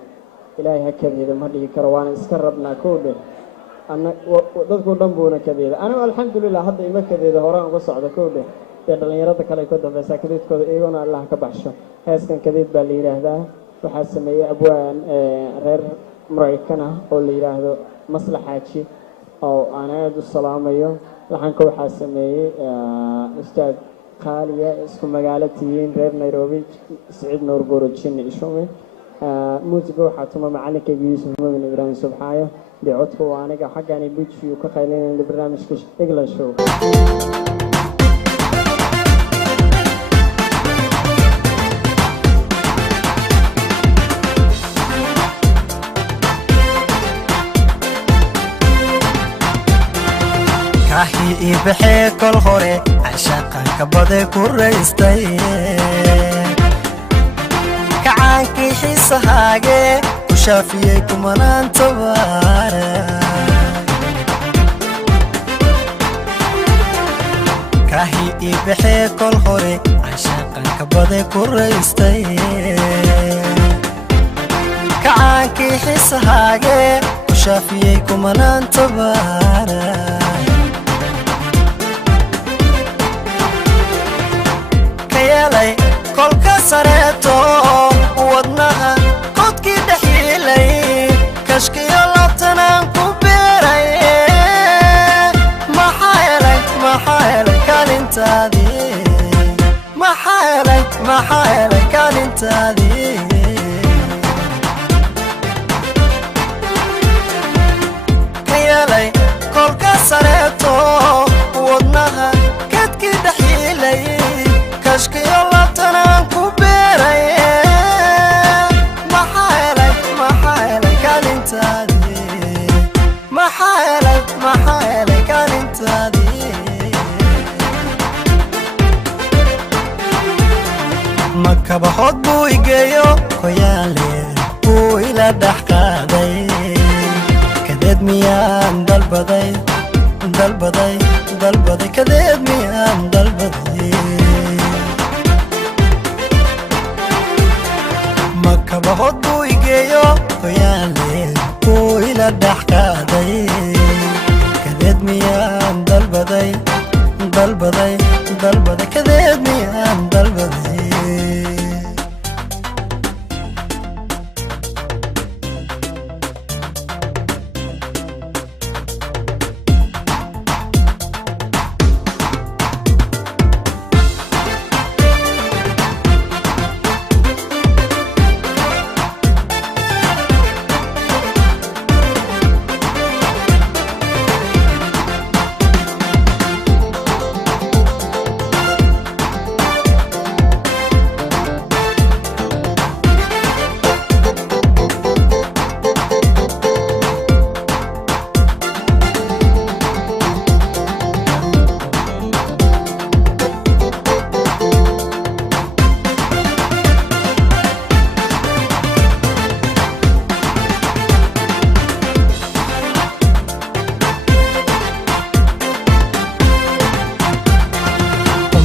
ilaahay ha kadeeda ma dhihi karo waana iska rabnaa kow dheh dadkao dhan buuna kadeeda anigu alxamdulilah hadda ima kadeeda horaan uga socda kow dheh dee dhallinyarada kale ay ka dambaysaa kadeedkooda iyagona allah ka baxsho heeskan kadeed baa la yidhaahdaa waxaa sameeyey abwaan reer maraykan ah oo la yidhaahdo maslax xaaji oo aan aada u salaamayo laxanka waxaa sameeyey ustaad qaaliya isku magaalo tihiin reer nairobi siciid nuur gorojin ishume muusiga waxaa tuma macalinkayga yuusuf mumin ibraahim subxaayo dee codka waa aniga xaggaani bujiyu ka qaylinayna barnaamijka English show ibixee kol hore cashaqanka baday ku raystay kacaankii xiisahaage ku shaafiyey kumanaan tabaara kahi ibixee kol hore cashaqanka baday ku raystay kacaankii xiisahaage ku shaafiyey kumanaan tabaara kolka sareeto wadnaha kodkii dhaxiilay kashkiyo labtanaan ku beeray maxaa helay kaalintaadii maxaa helay kaalintaadii ka yeelay kolka sareeto wadnaha kodkii dhaxiilay kashkiyo labtanaan ku beeray maxaa helay kaalintaadii maxaa helay kaalintaadii maka makabahood buu igeeyo qoyaale buu ila dhex qaaday kadeed miyaan dalbaday dalbaday dalbaday kadeed miyaan dalbaday makabahood buu igeeyo qoyaale buu ila dhex qaaday kadeed miyaan dalbaday dalbaday dalbaday kadeed miyaan dalbaday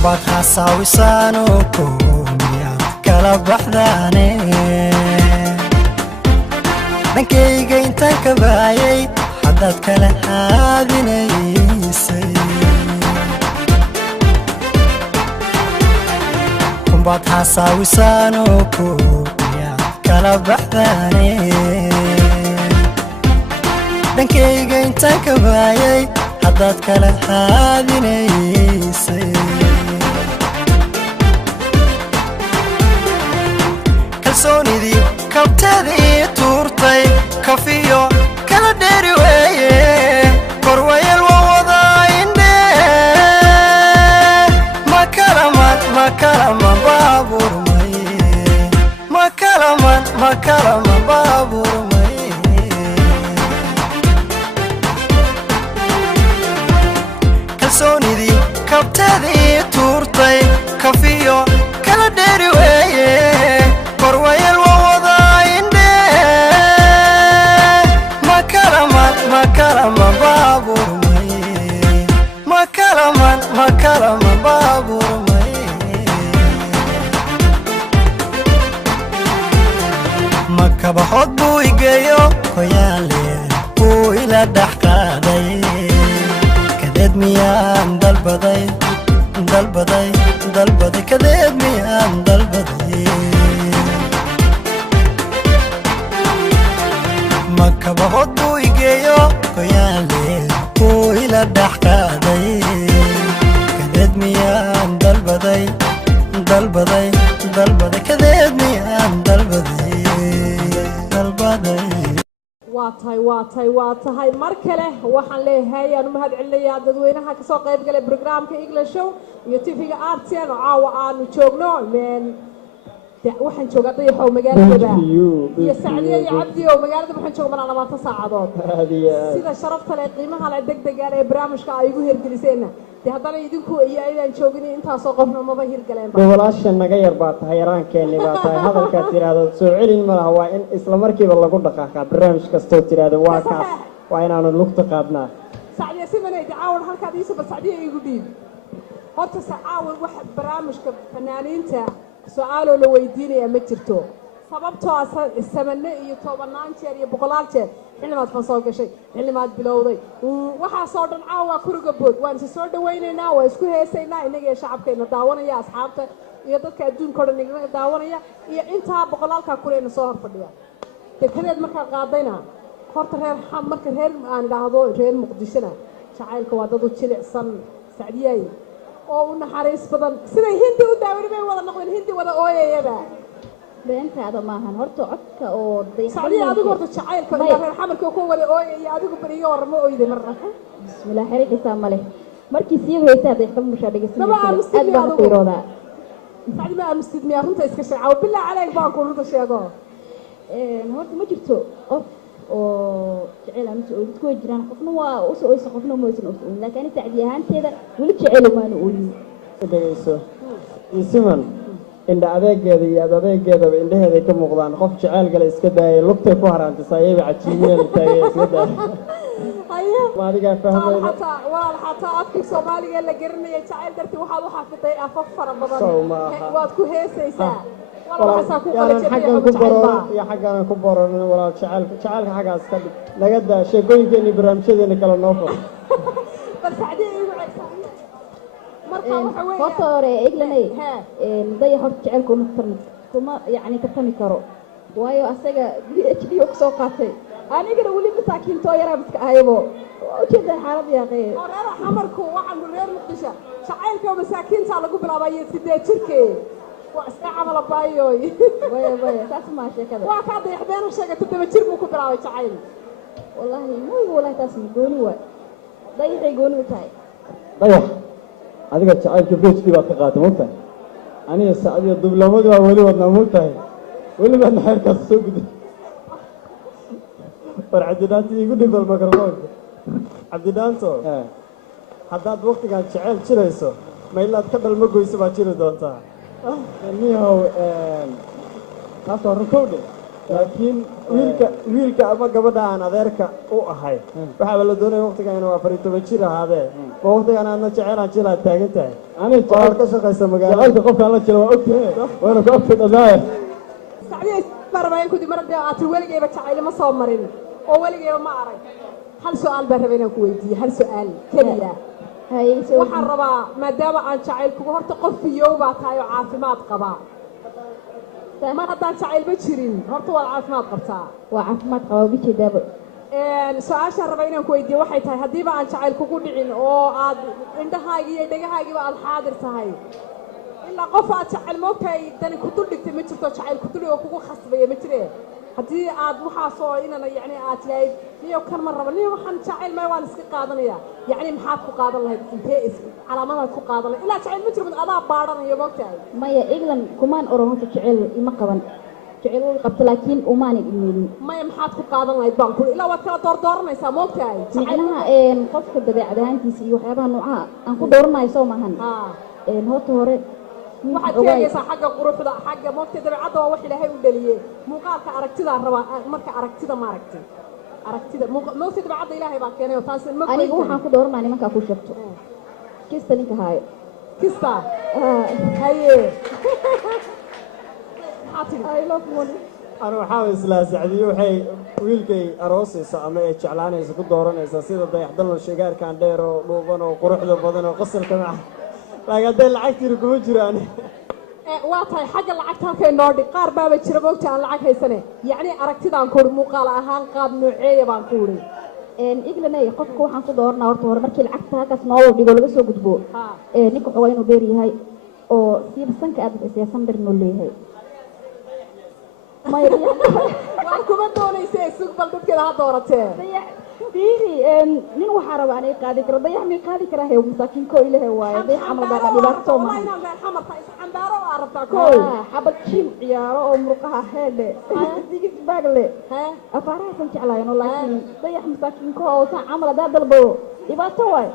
baad xasaawisaano koomiyaad kala baxdaane dhankayga intaan ka baayay haddaad kala aadinaysay baad xasaawisaano koomiyaad kala baxdaane dhankayga intaan ka baayay haddaad kala aadinaysay kalsoonidii kabteedii tuurtay kafiyo kala dheeri weeye korwayel waa wadaa indhe makalaman baaburmaye makalaman baaburmaye kalsoonidii kabteedii tuurtay kafiyo kala dheeri weeye korwayel waa wadaa indhe makalaman baaburmaye makalaman baaburmaye makabahood buu igeeyo qoyaale buu ila dhex qaaday kadeed miyaan dalbaday dalbaday dalbaday kadeed miyaan dalbaday makabahood buu igeeyo qoyaale buu ila dhex qaaday kadeed miyaan dalbaday dalbaday dalbaday kadeed miyaan dalbaday dalbaday waa tahay mar kale waxaan leeyahay aan u mahad celinayaa dadweynaha ka soo qayb galay barnaamijka English Show iyo TV-ga RTN oo caawa aanu joogno waxaan joogaa dayaxow magaalada iyo Sacdiye iyo Cabdi oo magaalada waxaan joognaa 20 saacadood sida sharafta leh qiimaha la degdegaan ee barnaamijka ay ugu hirgeliseen haddana idinku iyo aydan joogin intaas oo qofna ma hirgaleen walaasha naga yar baa tahay yaraankeenni baa tahay hadalka tiraado soo celin ma laha waa in isla markiiba lagu dhaqaaqaa barnaamij kasto tiraado waa kaas waa inaanu lugta qaadnaa Sacdiye simanay daawad halka diisaba Sacdiye igu dhiib horta saacawad wax barnaamijka fanaaniinta su'aalo la weydiinaya ma jirto sababtoo ah samane iyo tobanaan jeer iyo boqolaal jeer xillimaad ka soo gashay xillimaad bilowday waxa soo dhan caawa kuriga bood waan soo dhaweynaynaa waa isku heesaynaa inaga shacabkeena daawanaya asxaabta iyo dadka adduunka oo dhan inaga daawanaya iyo inta boqolaalka kuleena soo horfadhiya dekedeed marka qaadayna horta marka reer aan dhaahdo reer muqdishona jacaylka waa dad u jilicsan Sacdiyay oo u naxariis badan sida hindi u daawanay wada noqdeen hindi wada ooyayaba beentaada maahan horta codka oo Sacdiye adigu horta jacaylka iyo reer xamarka ku wada ooyay adigu bariyo warmo ooyday marna bismillah xiriirkiisa male markii sii heesay dayaxow mushaadigaysan aad baan u fiirooda Sacdiye ma amstidmiya runta iska shaacaw bilaa calayg baan ku runta sheego horta ma jirto qof oo jecel ama soo ku jiraan qofna waa u soo qofna ma soo laakiin Sacdiye ahaanteeda wali jecel ma aan ooyin dhageyso isiman indha adeegeeda iyo ad adeegeedaba indhaheeday ka muuqdaan qof jeceyl gale iska daayay lugtay ku haraantisa ayaba cajiimiyeen la taagay iska daayay haye ma adigaa fahmayna walaal xataa afkii soomaaliga la garanayay jacayl dartii waxaad u xafiday afaf fara badan Sow maaha. waad ku heesaysaa yaanan xaggan ku bororan iyo xaggaanan ku bororan walaal jacaylka xaggaas ka dhig naga daa sheekooyinkeeni barnaamijyadeeni kale noo fur bal sacdiya iigu cegsa marka waxa weeye horta hore eglanay He. dayax horta jecelka kuma yacni tartami karo waayo asaga PhD oo kasoo qaatay anigana weli masaakiintoo yaraa miska ahaybo ujeeda xaalada yaaqee oo reer xamarku waxaan ku reer muqdisho jacaylka masaakiinta lagu bilaabayo 8 jirkee waa iska camal baayoy waya taas maa sheekada waa ka dayaxbeen u sheegay 7 jir buu ku bilaabay jacayl wallahi taas gooni waay dayaxay gooni u tahay dayax adiga jacaylka PhD baad ka qaatay mogtahay aniga sacdiya dibloomadu waa weli wadnaa mogtahay weli baadna xeerkaas soo guday war cabdidhaanto iigu dhibal mikrofoonka cabdidhaanto haddaad waktigaan jeceyl jirayso ma ilaad ka dhalma goyso baad jiri doontaa niyahow taas waa rukowdhe laakiin wiilka ama gabadha aan adeerka u ahay waxaaba la doonaya waktigan inuu 14 jir ahaadee ma waktigan aadna jeceylaan jilaad taagan tahay waad ka shaqaysa magaalada qofkaan la jira waa ogtahay waana ku ogtay dhadaaye sacdiya barbayn ku dib marada aad weligeyba jacayl ma soo marin oo weligeyba ma arag hal su'aal baan rabay inaan ku weydiiyo hal su'aal kaliya waxaan rabaa maadaama aan jacayl kugu horta qof fiyow baa tahay oo caafimaad qabaa mar haddaan jacaylba jirin horta waad caafimaad qabtaa waa caafimaad qabaa ujeedaaba su-aashaan raba inaan ku weydiiyo waxay tahay haddiiba aan jacayl kugu dhicin oo aad indhahaagii iyo dhegahaagiiba aad xaadir tahay ilaa qof aad jacayl moogtahay dani ku dul dhigtay ma jirto jacayl ku dul oo kugu khasbaya ma jire haddii aad waxaasoo inana yacni aad tilahayd niyo kan ma raba niyo waxaan jacayl may waan iska qaadanaya yacni maxaad ku qaadan lahayd intee calaamadaad ku qaadan lahayd ilaa jacayl ma jiro mid adaa baadhanayo moogtahay maya england kumaan oran horta jecel ima qaban jecel way qabta laakiin umaanan imeelin maya maxaad ku qaadan lahayd baan kuli ilaa waad kala doordooranaysaa moogtahay macnaha qofka dabeecad ahaantiisa iyo waxyaabaha noocaha aan ku dooranayo soo maahan horta hore waxaad sheegaysaa xagga quruxda xagga moogtay dabeecadda waa wax ilaahay u dhaliyey muuqaalka aragtidaa rabaa marka aragtida ma aragtay aragtida moogtay dabeecadda ilaahay baa keenay oo taas ma aniga waxaan ku dooranaa nimankaa ku sheegto kista ninka haayo kista haye maxaa tidhi I love money ana waxaa islaa sacdiyo waxay wiilkay aroosaysa ama ay jeclaanaysa ku dooranaysaa sida dayaxdalno shigaarkan dheer oo dhuuban oo quruxda badan oo qasalka maca laakiin hadday lacag tiri kuma jiraan waa tahay xagga lacagta halkay noo dhig qaar baaba jira moogta aan lacag haysane yacni aragtidaan ku uri muuqaal ahaan qaab nooceeya baan ku uri iglanay qofka waxaan ku dooranaa horta hore markii lacagta halkaas noo dhigo laga soo gudbo ninka xogaa inuu dheer yahay oo siiba sanka aad bixisaysan bir noo leeyahay waan kuma doonaysa sug bal dadkeeda ha dooratee fiiri nin waxaa raba anay qaadi karo dayax may qaadi karaa hew masaakiinkoo ilahay waaye dayax camal baa dhibaato maaha xambaaro aa rabtaa xabad jiim ciyaaro oo murqaha heedhe sigis baagle afaarahaysan jeclaayano laakiin dayax masaakiinko oo saa camal haddaa dalbo dhibaato waay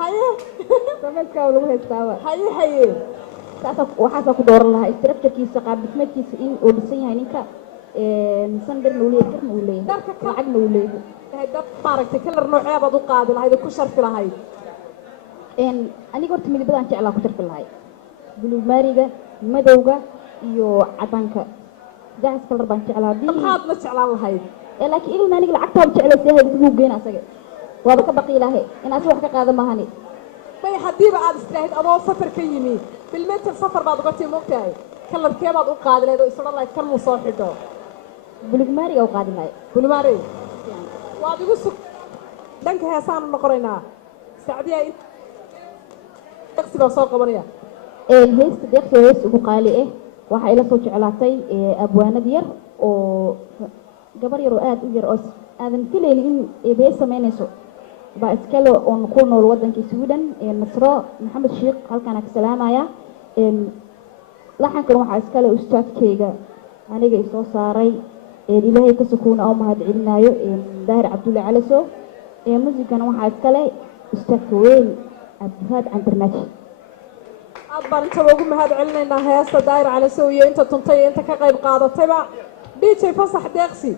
haye sameyskaa lagu haystaaba haye waxaasaa ku dooran lahaa structurekiisa qaab dhismeedkiisa in uu dhisan yahay ninka sandarna uu leeyahay garna uu leeyahay lacagna uu leeyahay dad maaragtay kalar nooceebaad u qaadi lahayd oo ku sharfi lahayd aniga horta midabadaan jeclaa ku sharfi lahay buluug maariga madowga iyo cadaanka jaas kalar baan jeclaa maxaad la jeclaan lahayd laakiin ilaa aniga lacagtaan jeclaysa hayda siduu geena asaga waaba ka baqi ilaahe in asi wax ka qaada maahani may haddiiba aad islahayd adoo safar ka yimi bilmeter safar baad uga tii moogtahay kalarkee baad u qaadi lahayd oo isodhan lahayd kan muu soo xidho buluug maariga u qaadi lahay buluug maari waad igu sug dhanka heesaanu noqonaynaa sacdiya deqsi baan soo qabanaya heesta deeqsi waa hees ugu qaali ah waxaa ila soo jeclaatay abwaanad yar oo gabar yar oo aada u yar oo aadan filaynin in hees samaynayso baa iskale oon ku nool wadankii Sweden Nasro Maxamed Sheekh halkaan ka salaamaya laxankan waxaa iskale ustaadkayga aniga isoo saaray ilaahay ka sukuuna oo mahad celinayo Daahir Cabdulle Calaso muusikana waxaa iskale ustaadka weyn Abdulhad Antarnashi aad baan intaba ugu mahad celinaynaa heesta daayir calasow iyo inta tuntay iyo inta ka qayb qaadatayba DJ fasax deeqsi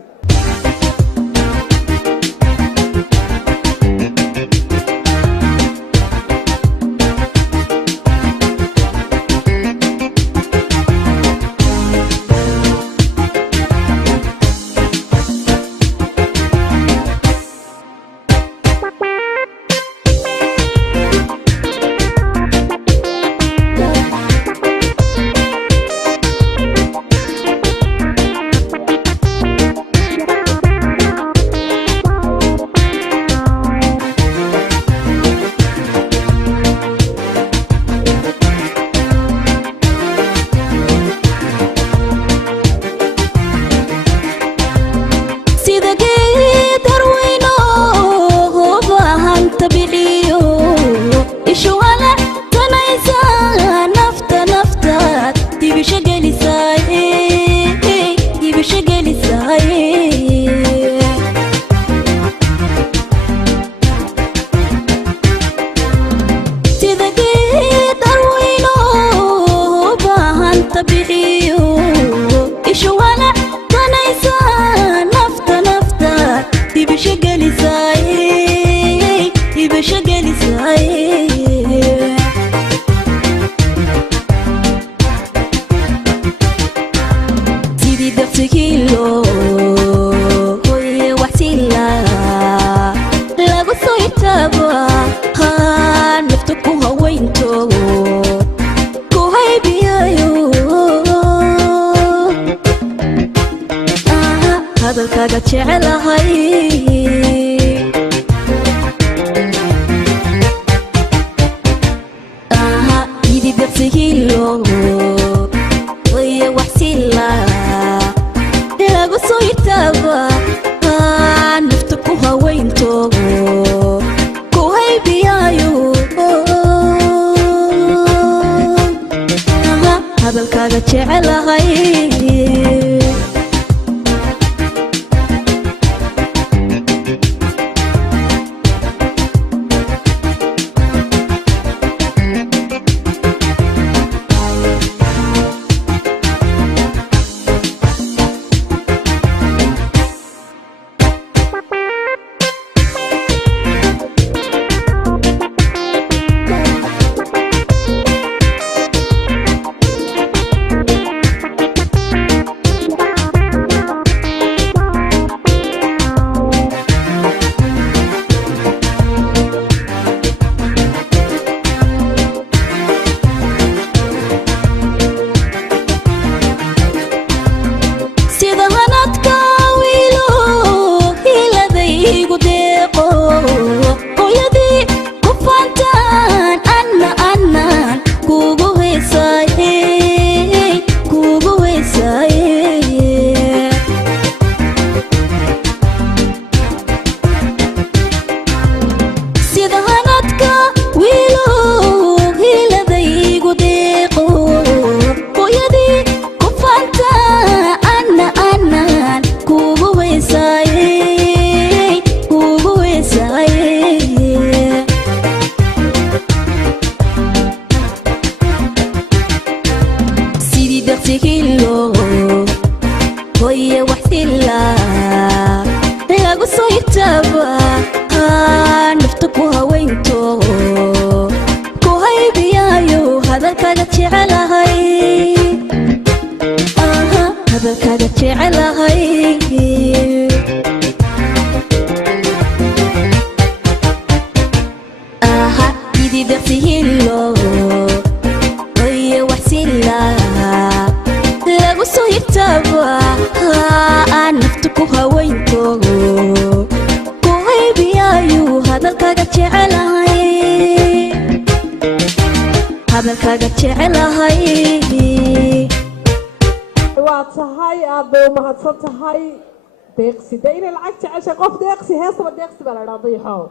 deeqsi dayna lacag jeceshay qof deeqsi heestaba deeqsi baa la dhahaa dayaxow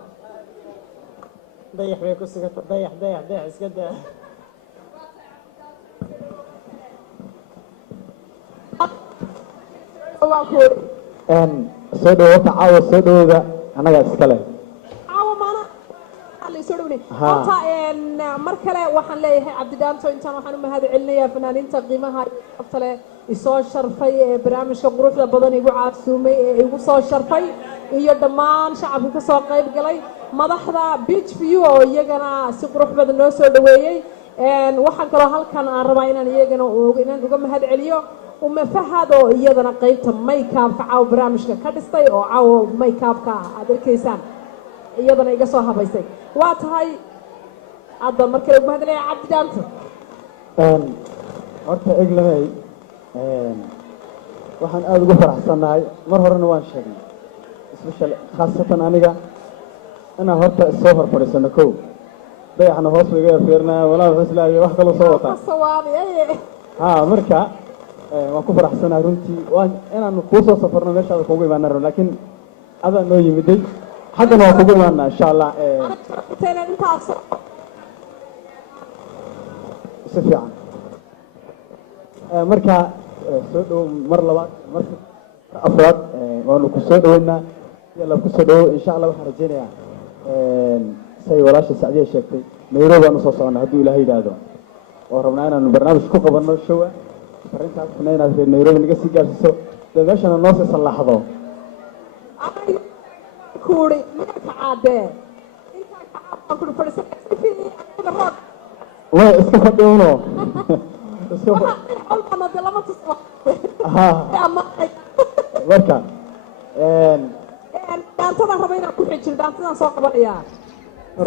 dayax bay ku sugata dayax iska daa soo dhawata caawa soo dhawada annagaa iskale caawa maana soo dhawni horta mar kale waxaan leeyahay cabdidaanto intaan waxaan u mahad celinayaa fanaaniinta qiimaha qabta leh isoo sharfay ee barnaamijka quruxda badan igu caasuumay ee igu soo sharfay iyo dhammaan shacabka ka soo qayb galay madaxda beach view oo iyagana si qurux badan noo soo dhaweeyey waxaan kaloo halkan aan rabaa inaan iyagana inaan uga mahad celiyo uma fahad oo iyadana qaybta make-upka caawa barnaamijka ka dhistay oo caawa make-upka aad arkaysaan iyadana iga soo habaysay waa tahay hadda mar kale ugu mahad celinayaa cabdidaanto horta eglanay waxaan aada ugu faraxsannahay mar horena waan sheegnay especially khaasatan aniga inaan horta soo hor fadhiisano kow dayaxna hoos laga yarfeerinaya walaa wuxuu islaahay wax kaloo soo wataa ha marka waan ku faraxsanahay runtii waan inaan kuu soo safarno meeshaada kugu imaanaro laakiin adaa noo yimiday xaggana waan kugu imaanaa insha allah si fiican marka soo dhowo mar labaad marka afraad waanu ku soo dhoweynaa yalla ku soo dhowo insha allah waxaan rajaynayaa say walaasha sacdiya sheegtay nairobi aan usoo soconnaa hadduu ilaahay yidhaahdo oo rabnaa inaanu barnaamij ku qabanno showa arrintaasna inaad reer nairobi naga sii gaarsiiso dee meeshana noo sii sallaaxdo kuuri meelka caadee intaa kacaan kuri fadhiisa way iska fadhiuno marka dhaantadan raba inaan ku xijiro dhaantadan soo qabanayaa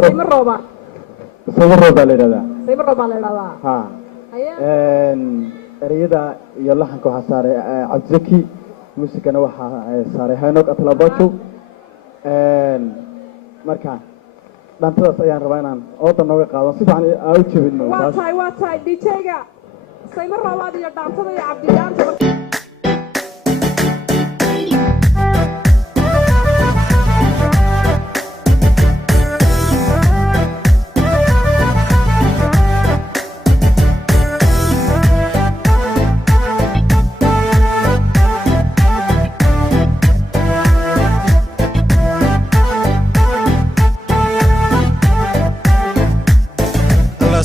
sayma rooba sayma roob baa la yidhahdaa sayma roob baa la yidhahdaa ha ereyada iyo laxanka waxaa saaray cabdizaki muusikana waxaa saaray hanog atlabajo marka dhaantadaas ayaan rabaa inaan ooda nooga qaado si fiican aa u jebino waa tahay dj-ga sayma roobaad iyo dhaantada iyo cabdidaanta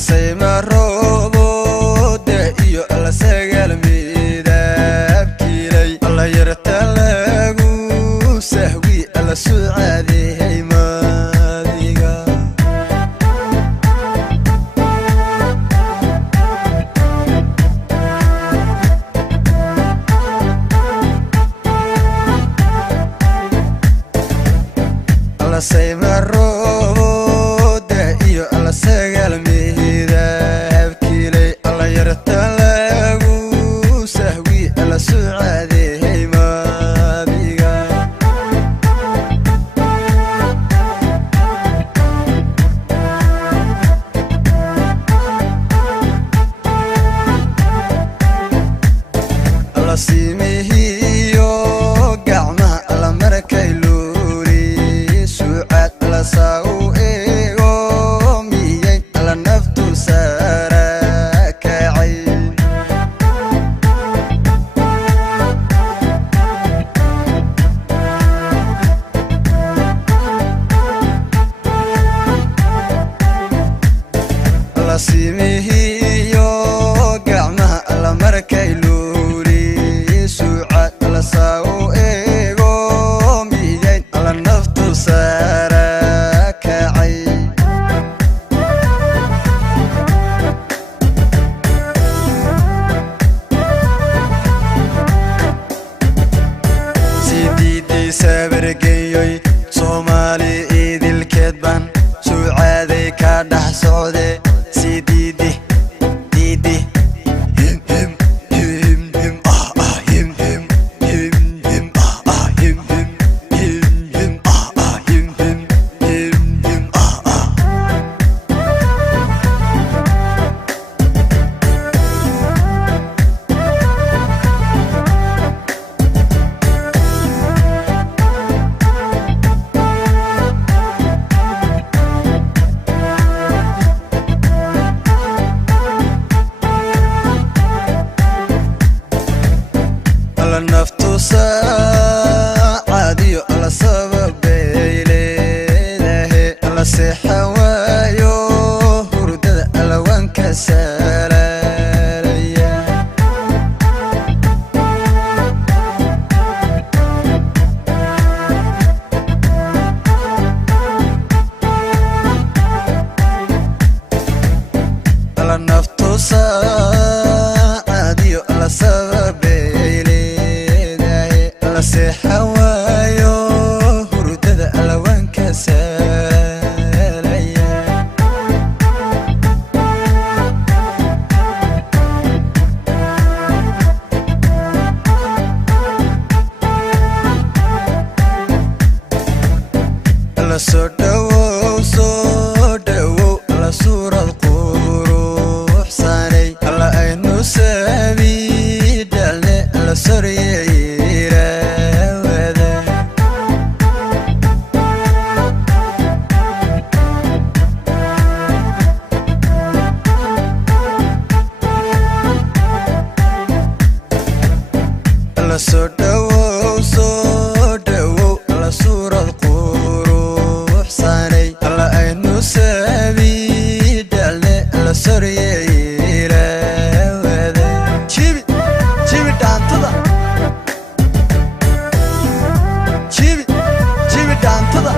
sayma roobooda iyo alla sagaal midabkiilay alla yarta lagu sahwi alla sucaadeyhay maadiga alla sayma roobooda iyo alla sagaal كسالاليا على النفط صاعديو على سبابيلي داي على سحوايو هردد على وان كساليا على صدو على صورة القروح صاني على عينو سبي دالني على سوريا يراودا على صدو على صورة القروح صاني على عينو سبي دالني على سوريا يراودا جيبي دانتدا جيبي دانتدا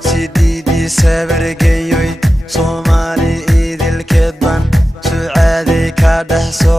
سيدي سابرقيوي صومالي إيدي الكدبان سعادي كادحسو